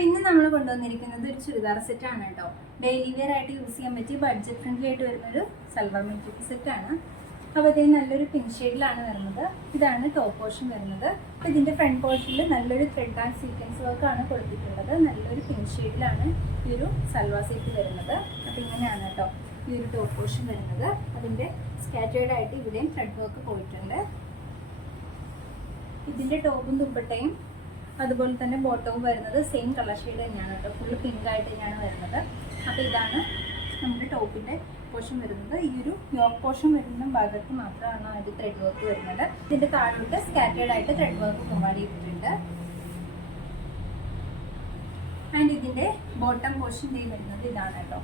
അപ്പോൾ ഇന്ന് നമ്മൾ കൊണ്ടുവന്നിരിക്കുന്നത് ഒരു ചുരിദാർ സെറ്റാണ് കേട്ടോ. ഡെയിലി വെയർ ആയിട്ട് യൂസ് ചെയ്യാൻ പറ്റിയ ബഡ്ജറ്റ് ഫ്രണ്ട്ലി ആയിട്ട് വരുന്നൊരു സൽവാർ മെറ്റീരിയൽ സെറ്റാണ് അപ്പോൾ ഇത് നല്ലൊരു പിങ്ക് ഷെയ്ഡിലാണ് വരുന്നത്. ഇതാണ് ടോപ്പ് പോർഷൻ വരുന്നത്. അപ്പോൾ ഇതിന്റെ ഫ്രണ്ട് പോർഷനിൽ നല്ലൊരു ത്രെഡ് ആൻഡ് സീക്വൻസ് ആണ് കൊടുത്തിട്ടുള്ളത്. നല്ലൊരു പിങ്ക് ഷെയ്ഡിലാണ് ഈ ഒരു സൽവാർ സെറ്റ് വരുന്നത്. അപ്പോൾ ഇങ്ങനെയാണ് കേട്ടോ ഈ ഒരു ടോപ്പ് പോർഷൻ വരുന്നത്. അതിന്റെ സ്കാറ്റേഡ് ആയിട്ട് ഇവിടെയും ത്രെഡ് വർക്ക് പോയിട്ടുണ്ട്. ഇതിന്റെ ടോപ്പും ദുപ്പട്ടയും അതുപോലെ തന്നെ ബോട്ടവും വരുന്നത് സെയിം കളർ ഷെയ്ഡ് തന്നെയാണ് കേട്ടോ. ഫുള്ള് പിങ്ക് ആയിട്ട് തന്നെയാണ് വരുന്നത്. അപ്പോൾ ഇതാണ് നമ്മുടെ ടോപ്പിന്റെ പോർഷൻ വരുന്നത്. ഈ ഒരു യോക്ക് പോർഷൻ വരുന്ന ഭാഗത്ത് മാത്രമാണ് അത് ത്രെഡ് വർക്ക് വരുന്നത്. ഇതിന്റെ താഴോട്ട് സ്കാറ്റേഡ് ആയിട്ട് ത്രെഡ് വർക്ക് പ്രൊവൈഡ് ചെയ്തിട്ടുണ്ട് ആൻഡ് ഇതിന്റെ ബോട്ടം പോർഷൻ വരുന്നത് ഇതാണ് കേട്ടോ.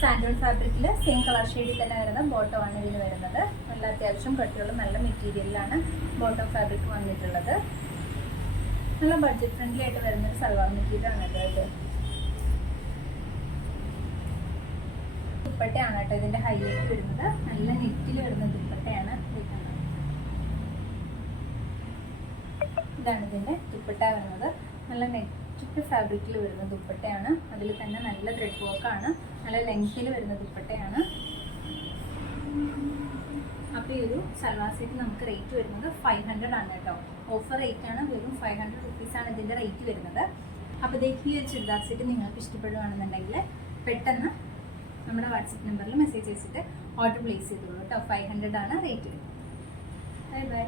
സാൻഡോൺ ഫാബ്രിക്കിൽ സെയിം കളർ ഷെയ്ഡിൽ തന്നെ വരുന്ന ബോട്ടമാണ് ഇതിൽ വരുന്നത്. നല്ല അത്യാവശ്യം കട്ടിയുള്ള നല്ല മെറ്റീരിയലിലാണ് ബോട്ടം ഫാബ്രിക് വന്നിട്ടുള്ളത്. നല്ല ബഡ്ജറ്റ് ഫ്രണ്ട്ലി ആയിട്ട് വരുന്ന ഒരു സൽവാർ മെറ്റീരിയലാണ് കേട്ടോ ദുപ്പട്ടയാണ് കേട്ടോ ഇതിന്റെ ഹൈലൈറ്റ് വരുന്നത്. നല്ല നെറ്റിൽ വരുന്ന ദുപ്പട്ടയാണ്. ഇതാണ്. ഇതിന്റെ ദുപ്പട്ട വരുന്നത്. നല്ല നെറ്റ് ഫാബ്രിക്കിൽ വരുന്ന ദുപ്പട്ടയാണ്. അതിൽ തന്നെ നല്ല ത്രെഡ് വർക്കാണ് നല്ല ലെങ്ത്തിൽ വരുന്ന ദുപ്പട്ടയാണ്. അപ്പോൾ ഈ ഒരു സൽവാർ സെറ്റ് നമുക്ക് റേറ്റ് വരുന്നത് ഫൈവ് ഹൺഡ്രഡ് ആണ് കേട്ടോ. ഓഫർ റേറ്റ് ആണ് വെറും ഫൈവ് ഹൺഡ്രഡ് റുപ്പീസ് ആണ് ഇതിന്റെ റേറ്റ് വരുന്നത്. അപ്പോൾ ഇതേക്ക് ഈ ഒരു ചുരിദാർ സെറ്റ് നിങ്ങൾക്ക് ഇഷ്ടപ്പെടുകയാണെന്നുണ്ടെങ്കിൽ പെട്ടെന്ന് നമ്മുടെ വാട്സപ്പ് നമ്പറിൽ മെസ്സേജ് അയച്ചിട്ട് ഓർഡർ പ്ലേസ് ചെയ്തോളൂ കേട്ടോ. ഫൈവ് ഹൺഡ്രഡ് ആണ് റേറ്റ് ബൈ ബൈ